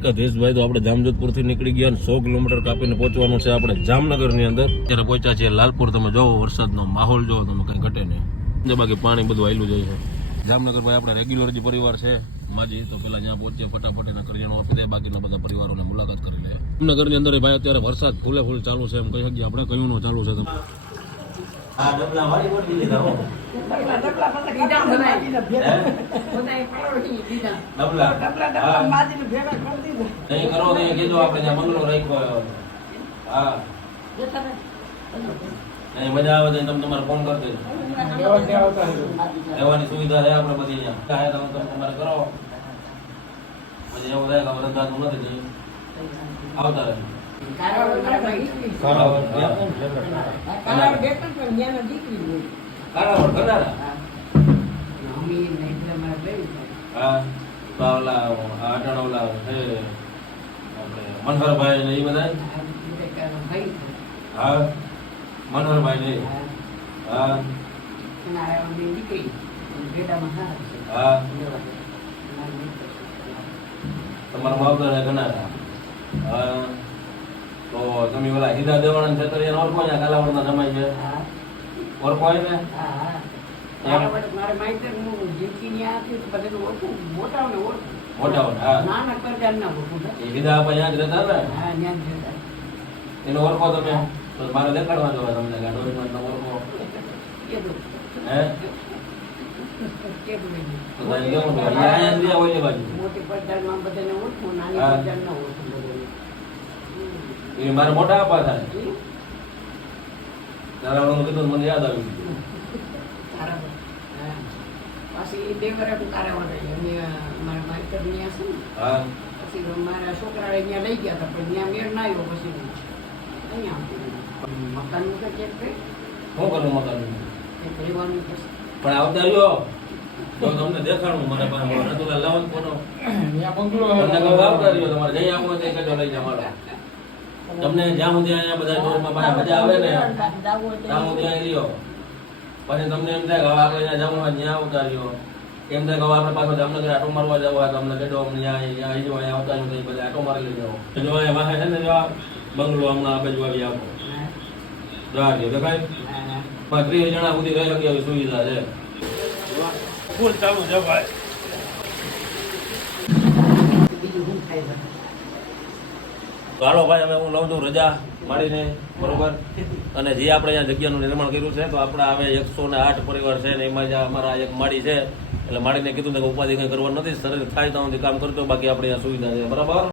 જયેશભાઈ તો આપણે જામજોધપુર થી નીકળી ગયા 100 કિલોમીટર કાપીને પહોંચવાનું છે આપણે જામનગર ની અંદર. અત્યારે પહોંચ્યા છીએ લાલપુર. તમે જોવો વરસાદનો માહોલ જોવો, તમે કઈ ઘટે નહીં. બાકી પાણી બધું આવેલું જાય છે. જામનગર ભાઈ આપણે રેગ્યુલર જે પરિવાર છે માજી, તો પેલા ત્યાં પહોંચીએ ફટાફટ એના કરિયાણું આપી દે, બાકીના બધા પરિવારોને મુલાકાત કરી લે. જામનગર ની અંદર ભાઈ અત્યારે વરસાદ ફૂલે ફૂલ ચાલુ છે એમ કહી શકીએ આપણે. કયું નું ચાલુ છે તમે આ ડબલા વાળી બોલી લીધા હો ડબલા માજી ભેગા કરી દીધા નહીં કરો તો કીધું આપણે ત્યાં બંગલો રાખ્યો. હા નહીં મજા આવે તો તમે તમારે ફોન કરી દેજો. રહેવાની સુવિધા છે આપણે બધી અહીંયા તમે તમારે કરો. પછી એવું થાય કે રંધાતું નથી આવતા રહે. મનહરભાઈ ને એ બધા હા મનહરભાઈ ને હા હા તમારા માવતર ઘણા હા. તો તમે ઓલા હીરા દેવાના છતરિયા ઓળખો ને કાલાવડના જમાઈ છે ઓળખો ને એને ઓળખો તમે તો મારે દેખાડવા જોવા તમને ઓળખો હે મારે મોટા આપવા થાય તારા કીધું મને યાદ આવ્યું. મારા છોકરા ત્યાં લઈ ગયા હતા પણ ત્યાં મેળ ના આવ્યો. પછી અહીંયા મકાન નું ચેક કરી શું કરું મકાન રહેવાનું પણ આવતા રહ્યો તો તમને દેખાડું મારા પાસે તો લાવન કોનો આવતા રહ્યો તમારે જઈ આવો તો કજો લઈ જા મારો. તમને જ્યાં સુધી અહીંયા બધા ટોરમાં મજા આવે ને ત્યાં સુધી અહીં રહ્યો. પછી તમને એમ થાય કે હવે આપણે ત્યાં જવું ત્યાં આવતા રહ્યો. એમ થાય કે હવે આપણે પાછો જામનગર આટો મારવા જવા તો અમને કહેજો અમને અહીંયા આવતા રહ્યો તો બધા આટો મારી લઈ જાઓ. જો અહીંયા વાહે છે ને જો બંગલો હમણાં આ બાજુ આવી આપો જવા દો દેખાય. 30 જણા સુધી રહી શકે એવી સુવિધા છે. ફૂલ ચાલુ છે ભાઈ. હાલો ભાઈ અમે હું લઉં છું રજા માડીને બરોબર. અને જે આપણે અહીંયા જગ્યાનું નિર્માણ કર્યું છે તો આપણે હવે 108 પરિવાર છે ને એમાં જ અમારા એક માડી છે એટલે માડીને કીધું કે ઉપાધિ કંઈ કરવાનું નથી, શરીર થાય તો કામ કરજો, બાકી આપણે અહીંયા સુવિધા છે બરાબર.